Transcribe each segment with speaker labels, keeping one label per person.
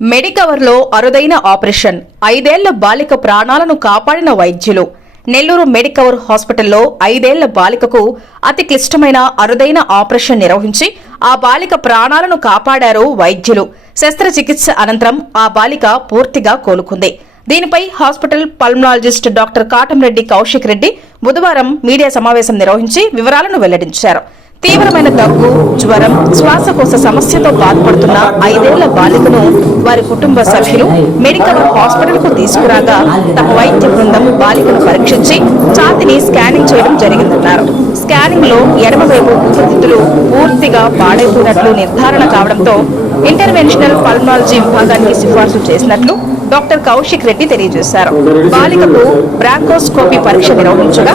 Speaker 1: మెడికవర్లో అరుదైన ఆపరేషన్. ఐదేళ్ళ బాలిక ప్రాణాలను కాపాడిన వైద్యులు. నెల్లూరు మెడికవర్ హాస్పిటల్లో ఐదేళ్ళ బాలికకు అతి క్లిష్టమైన అరుదైన ఆపరేషన్ నిర్వహించి ఆ బాలిక ప్రాణాలను కాపాడారు వైద్యులు. శస్త్రచికిత్స అనంతరం ఆ బాలిక పూర్తిగా కోలుకుంది. దీనిపై hospital pulmonologist doctor Katamreddy Kaushik Reddy బుధవారం మీడియా సమావేశం నిర్వహించి వివరాలను వెల్లడించారు. తీవ్రమైన దగ్గు జ్వరం శ్వాసకోశ సమస్యతో బాధపడుతున్న ఐదేళ్ళ బాలికను వారి కుటుంబ సభ్యులు మెడికల్ హాస్పిటల్కు తీసుకురాగా తమ వైద్య బృందం బాలికను పరీక్షించి ఛాతిని స్కానింగ్ చేయడం జరిగిందన్నారు. స్కానింగ్లో ఎడమవైపు ఊపిరితిత్తులు పూర్తిగా పాడైపోయినట్లు నిర్ధారణ కావడంతో ఇంటర్వెన్షనల్ పల్మాలజీ విభాగానికి సిఫార్సు చేసినట్లు డాక్టర్ కౌశిక్ రెడ్డి తెలియజేశారు. బాలికకు బ్రాంకోస్కోపీ పరీక్ష నిర్వహించగా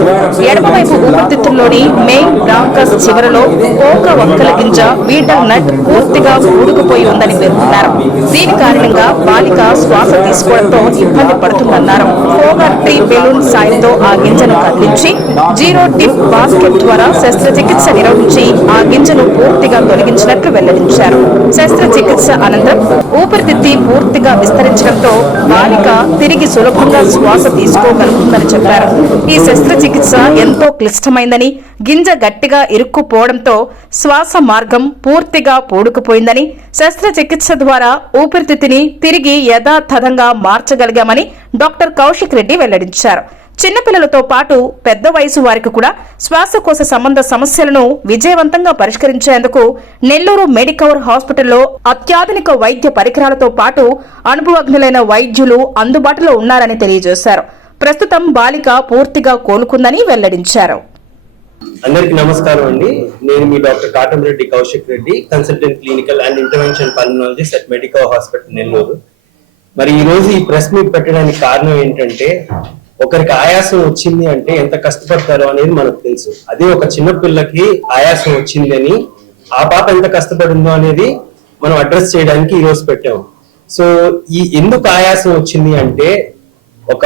Speaker 1: ఎడమవైపు ఊపిరితిత్తుల్లోని మెయిన్ బ్రాంకస్ చివరలో కోక వంకల గింజ బీటల్ నట్ పూర్తిగా ఊడుకుపోయి ఉందని పేర్కొన్నారు. దీని కారణంగా బాలిక శ్వాస తీసుకోవడంతో ఇబ్బంది పడుతుందన్నారు. ఫోగర్ ట్రీ బెలూన్ సాయంతో ఆ గింజను కదిలించి జీరో టిప్ బాస్కెట్ ద్వారా శస్త్రచికిత్స నిర్వహించి ఆ గింజను పూర్తిగా తొలగించినట్లు వెల్లడించారు. చికిత్స అనంతరం ఊపిరితిత్తి పూర్తిగా విస్తరించడంతో బాలిక తిరిగి సులభంగా శ్వాస తీసుకోగలుగుతుందని చెప్పారు. ఈ శస్త్రచికిత్స ఎంతో క్లిష్టమైందని గింజ గట్టిగా ఇరుక్కుపోవడంతో శ్వాస మార్గం పూర్తిగా పూడుకుపోయిందని శస్త్రచికిత్స ద్వారా ఊపిరితిత్తిని తిరిగి యథాతథంగా మార్చగలిగామని డాక్టర్ కౌశిక్ రెడ్డి వెల్లడించారు. చిన్నపిల్లలతో పాటు పెద్ద వయసు వారికి కూడా శ్వాసకోశ సంబంధ సమస్యలను విజయవంతంగా పరిష్కరించేందుకు నెల్లూరు మెడికవర్ హాస్పిటల్లో అత్యాధునిక వైద్య పరికరాలతో పాటు అనుభవజ్ఞులైన వైద్యులు అందుబాటులో ఉన్నారని తెలియజేశారు. ప్రస్తుతం బాలిక పూర్తిగా కోలుకుందని వెల్లడించారు.
Speaker 2: అందరికి నమస్కారం అండి. నేను మీ doctor Katam Reddy Kaushik Reddy consultant clinical and intervention pulmonologist at medical hospital Nellore. మరి ఈ రోజు ఈ ప్రెస్ మీట్ పెట్టడానికి కారణం ఏంటంటే ఒకరికి ఆయాసం వచ్చింది అంటే ఎంత కష్టపడతారో అనేది మనకు తెలుసు. అదే ఒక చిన్న పిల్లకి ఆయాసం వచ్చింది అని ఆ పాప ఎంత కష్టపడిందో అనేది మనం అడ్రస్ చేయడానికి ఈ రోజు పెట్టాము. సో ఈ ఎందుకు ఆయాసం వచ్చింది అంటే ఒక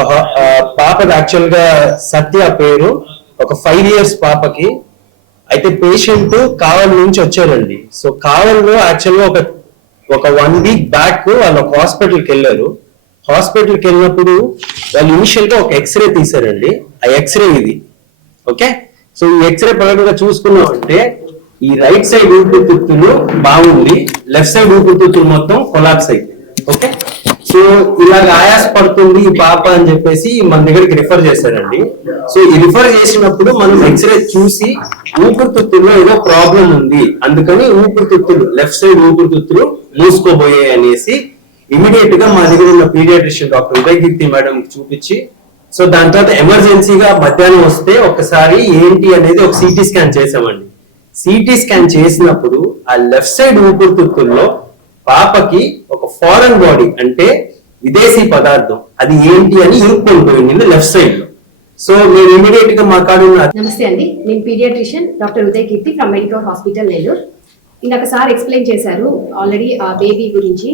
Speaker 2: పాపది యాక్చువల్గా సత్య పేరు ఒక ఫైవ్ ఇయర్స్ పాపకి అయితే పేషెంట్ కావల్ నుంచి వచ్చారండి. సో కావల్లో యాక్చువల్గా ఒక ఒక వన్ వీక్ బ్యాక్ వాళ్ళు ఒక హాస్పిటల్కి వెళ్ళారు. హాస్పిటల్కి వెళ్ళినప్పుడు వాళ్ళు ఇనిషియల్గా ఒక ఎక్స్రే తీశారండి. ఆ ఎక్స్రే ఇది. ఓకే? సో ఈ ఎక్స్రే పరంగా చూసుకున్నాం అంటే ఈ రైట్ సైడ్ ఊపిరితిత్తులు బాగుంది లెఫ్ట్ సైడ్ ఊపిరితిత్తులు మొత్తం కొలాప్స్ అయిపోయింది ఓకే? సో ఇలాగ ఆయాస పడుతుంది ఈ పాప అని చెప్పేసి మన దగ్గరికి రిఫర్ చేశారండి. సో ఈ రిఫర్ చేసినప్పుడు మనం ఎక్స్రే చూసి ఊపిరితిత్తుల్లో ఏదో ప్రాబ్లం ఉంది. అందుకని ఊపిరితిత్తులు లెఫ్ట్ సైడ్ ఊపిరితిత్తులు మూసుకోబోయాయి అనేసి ఇమీడియట్గా మా దగ్గర ఉన్న paediatrician doctor Uday Keerthi madam చూపించి సో దాని తర్వాత ఎమర్జెన్సీగా మధ్యాహ్నం వస్తే ఒకసారి ఏంటి అనేది ఒక సిటీ స్కాన్ చేసామండి సిటీ స్కాన్ చేసినప్పుడు ఆ లెఫ్ట్ సైడ్ ఊపిరితిత్తుల్లో పాపకి ఒక ఫారెన్ బాడీ అంటే విదేశీ పదార్థం అది ఏంటి అని ఇరుక్కొని పోయింది లెఫ్ట్ సైడ్లో. సో మేము ఇమీడియట్గా మా కాడ
Speaker 3: నమస్తే అండి నేను paediatrician doctor Uday Keerthi from medical hospital Nellore ఇందాక సార్ ఎక్స్ప్లెయిన్ చేశారు ఆల్రెడీ ఆ బేబీ గురించి.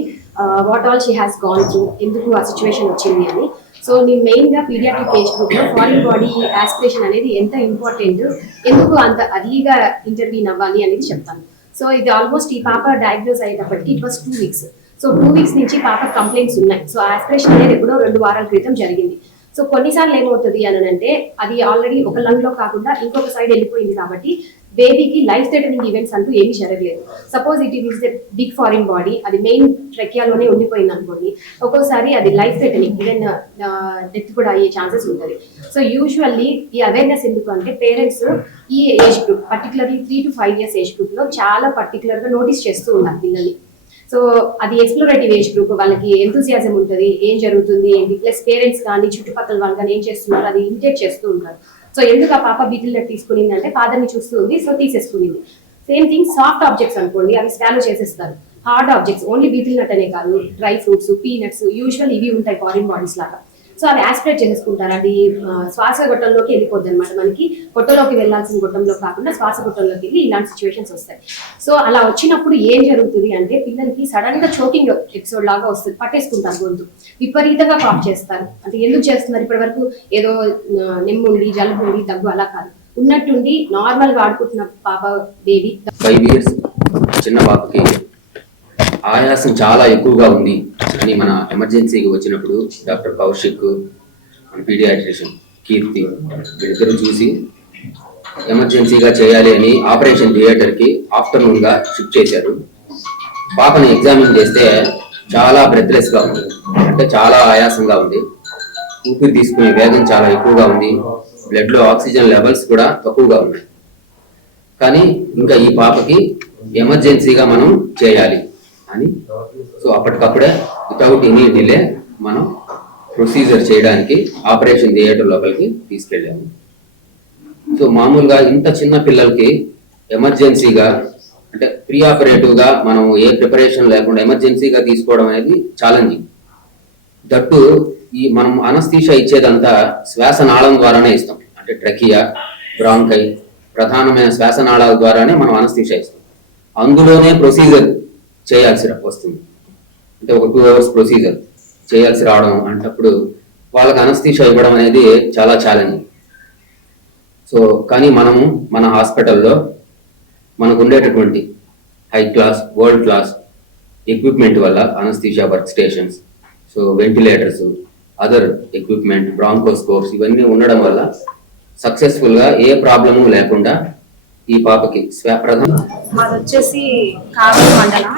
Speaker 3: What all she has gone through ఎందుకు ఆ సిచ్యువేషన్ వచ్చింది అని. సో నేను మెయిన్గా పీడియాట్రిక్ ఏజ్ గ్రూప్లో ఫారిన్ బాడీ ఆస్పిరేషన్ అనేది ఎంత ఇంపార్టెంట్ ఎందుకు అంత అర్లీగా ఇంటర్వ్యూన్ అవ్వాలి అనేది చెప్తాను. సో ఇది ఆల్మోస్ట్ ఈ పాప డయాగ్నోస్ అయ్యేటప్పటికి it was two weeks so two weeks నుంచి పాప కంప్లైంట్స్ ఉన్నాయి. సో ఆస్పిరేషన్ అనేది ఎప్పుడో రెండు వారాల క్రితం జరిగింది. సో కొన్నిసార్లు ఏమవుతుంది అని అంటే అది ఆల్రెడీ ఒక లంగ్లో కాకుండా ఇంకొక సైడ్ వెళ్ళిపోయింది కాబట్టి బేబీకి లైఫ్ థ్రెటనింగ్ ఈవెంట్స్ అంటూ ఏమీ జరగలేదు. Suppose it is the big foreign body అది మెయిన్ ట్రెక్యాలోనే ఉండిపోయింది అనుకోండి ఒక్కోసారి అది లైఫ్ థ్రెటనింగ్ ఈవెన్ డెత్ కూడా అయ్యే ఛాన్సెస్ ఉంటుంది. సో యూజువల్లీ ఈ అవేర్నెస్ ఎందుకు అంటే పేరెంట్స్ ఈ age group particularly three to five years age గ్రూప్లో చాలా పర్టికులర్గా నోటీస్ చేస్తూ ఉన్నారు పిల్లల్ని. సో అది ఎక్స్ప్లోరేటివ్ ఏజ్ గ్రూప్ వాళ్ళకి ఎంతూసియాజం ఉంటుంది ఏం జరుగుతుంది ఏంటి? ప్లస్ పేరెంట్స్ కానీ చుట్టుపక్కల వాళ్ళు కానీ ఏం చేస్తున్నారు అది ఇమిటేట్ చేస్తూ ఉంటారు. సో ఎందుకు ఆ పాప బీటిల్ తీసుకునింది అంటే ఫాదర్ని చూస్తుంది చూస్తూ ఉంది సో తీసేసుకునింది. సేమ్ థింగ్ సాఫ్ట్ ఆబ్జెక్ట్స్ అనుకోండి అవి స్వాలో చేసేస్తారు. Hard objects only betel nut అనే కాదు డ్రై ఫ్రూట్స్ పీనట్స్ యూజువల్ ఇవి ఉంటాయి ఫారిన్ బాడీస్ లాగా. సో అవి ఆస్పిరేట్ చేసుకుంటారు. అది శ్వాస గొట్టంలోకి వెళ్ళిపోద్ది అనమాట మనకి. గొట్టంలోకి వెళ్ళాల్సిన గొట్టంలో కాకుండా శ్వాస గొట్టంలోకి వెళ్ళి ఇలాంటి సిచ్యువేషన్స్ వస్తాయి. సో అలా వచ్చినప్పుడు ఏం జరుగుతుంది అంటే పిల్లలకి సడన్గా చోకింగ్ ఎపిసోడ్ లాగా వస్తుంది. పట్టేసుకుంటారు గొంతు. విపరీతంగా కాఫ్ చేస్తారు. అంటే ఎందుకు చేస్తున్నారు? ఇప్పటి వరకు ఏదో నిమ్ముండి నెమ్ముండి దగ్గు అలా కాదు. ఉన్నట్టుండి నార్మల్గా ఆడుకుంటున్న పాప బేబీ
Speaker 4: ఫైవ్ ఇయర్స్ చిన్న పాపకి ఆయాసం చాలా ఎక్కువగా ఉంది అని మన ఎమర్జెన్సీకి వచ్చినప్పుడు డాక్టర్ కౌశిక్ మన పీడియాట్రిషియన్ కీర్తి వీళ్ళిద్దరు చూసి ఎమర్జెన్సీగా చేయాలి అని ఆపరేషన్ థియేటర్కి ఆఫ్టర్నూన్గా షిఫ్ట్ చేశారు. పాపని ఎగ్జామిన్ చేస్తే చాలా బ్రెత్లెస్గా ఉంది. అంటే చాలా ఆయాసంగా ఉంది. ఊపిరి తీసుకునే వేగం చాలా ఎక్కువగా ఉంది. బ్లడ్లో ఆక్సిజన్ లెవెల్స్ కూడా తక్కువగా ఉన్నాయి. కానీ ఇంకా ఈ పాపకి ఎమర్జెన్సీగా మనం చేయాలి. అని. సో అప్పటికప్పుడే వితౌట్ ఎనీ డిలే మనం ప్రొసీజర్ చేయడానికి ఆపరేషన్ థియేటర్ లోపలికి తీసుకెళ్ళాము. సో మామూలుగా ఇంత చిన్న పిల్లలకి ఎమర్జెన్సీగా అంటే ప్రీ ఆపరేటివ్గా మనం ఏ ప్రిపరేషన్ లేకుండా ఎమర్జెన్సీగా తీసుకోవడం అనేది ఛాలెంజింగ్ దట్టు ఈ మనం అనస్థీషా ఇచ్చేదంతా శ్వాస నాళం ద్వారానే ఇస్తాం. అంటే ట్రకియా బ్రాంకై ప్రధానమైన శ్వాస నాళాల ద్వారానే మనం అనస్థీషా ఇస్తాం. అందులోనే ప్రొసీజర్ చేయాల్సి వస్తుంది అంటే ఒక టూ అవర్స్ ప్రొసీజర్ చేయాల్సి రావడం అంటప్పుడు వాళ్ళకి అనస్థీషా ఇవ్వడం అనేది చాలా ఛాలెంజింగ్ సో కానీ మనము మన హాస్పిటల్లో మనకు ఉండేటటువంటి high class world class equipment వల్ల anaesthesia work stations so ventilators other equipment bronchoscopes ఇవన్నీ ఉండడం వల్ల సక్సెస్ఫుల్గా ఏ ప్రాబ్లము లేకుండా ఈ పాపకి ప్రధాన
Speaker 5: మాది వచ్చేసి కావలి మండలం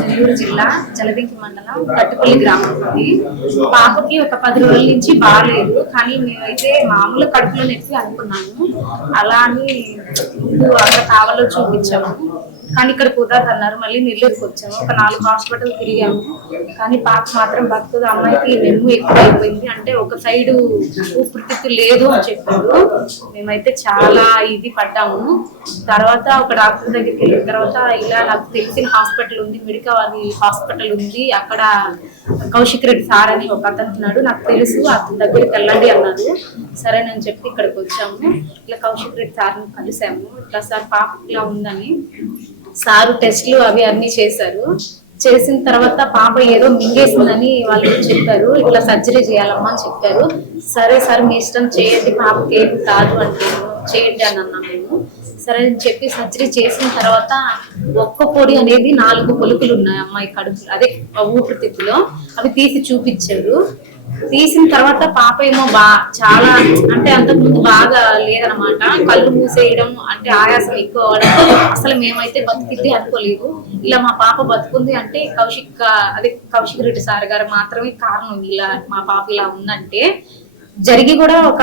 Speaker 5: నెల్లూరు జిల్లా జలబింకి మండలం కట్టుపల్లి గ్రామం ఉంది పాపకి ఒక పది రోజుల నుంచి బాగాలేదు కానీ మేమైతే మామూలు కడుపులో నొప్పి అనుకున్నాము. అలా అని ముందు అక్కడ కావలో చూపించాము. కానీ ఇక్కడ కుదరదు అన్నారు మళ్ళీ నెల్లూరుకి వచ్చాము. ఒక నాలుగు హాస్పిటల్ తిరిగాము. కానీ పాప మాత్రం బతుకుదు. అమ్మాయికి నెమ్ము ఎక్కువ అయిపోయింది అంటే ఒక సైడు ఊపిరితిత్తు లేదు అని చెప్పారు. మేమైతే చాలా ఇది పడ్డాము. తర్వాత ఒక డాక్టర్ దగ్గరికి వెళ్ళిన తర్వాత ఇలా నాకు తెలిసిన హాస్పిటల్ ఉంది. మెడికల్ హాస్పిటల్ ఉంది. అక్కడ కౌశిక్ రెడ్డి సార్ అని ఒక అతను ఉన్నాడు. నాకు తెలుసు. అతని దగ్గరికి వెళ్ళండి అన్నారు. సరేనని చెప్పి ఇక్కడికి వచ్చాము. ఇట్లా కౌశిక్ రెడ్డి సార్ని కలిసాము. ఇట్లా సార్ పాప ఇలా ఉందని సారు టెస్ట్లు అవి అన్ని చేశారు. చేసిన తర్వాత పాప ఏదో మింగేసిందని వాళ్ళు చెప్పారు. ఇట్లా సర్జరీ చేయాలమ్మా అని చెప్పారు. సరే సార్ మీ ఇష్టం చేయండి పాపకి ఏం కాదు అంటే చేయండి అని అన్నాం మేము. సరే అని చెప్పి సర్జరీ చేసిన తర్వాత ఒక్క పొడి అనేది నాలుగు పొలుకులు ఉన్నాయి అమ్మాయి కడుపు అదే ఊపిరితిత్తులో. అవి తీసి చూపించారు. తీసిన తర్వాత పాప ఏమో బా చాలా అంటే అంతకు ముందు బాగా లేదనమాట కళ్ళు మూసేయడం అంటే ఆయాసం ఎక్కువ అవడం అసలు మేమైతే బతికిద్ది అనుకోలేదు. ఇలా మా పాప బతుకుంది అంటే కౌశిక్ అదే కౌశిక్ రెడ్డి సార్ గారు మాత్రమే కారణం ఇలా మా పాప ఇలా ఉందంటే జరిగి కూడా ఒక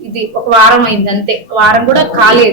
Speaker 5: ఇది ఒక వారం అయింది అంతే. వారం కూడా కాలేదు.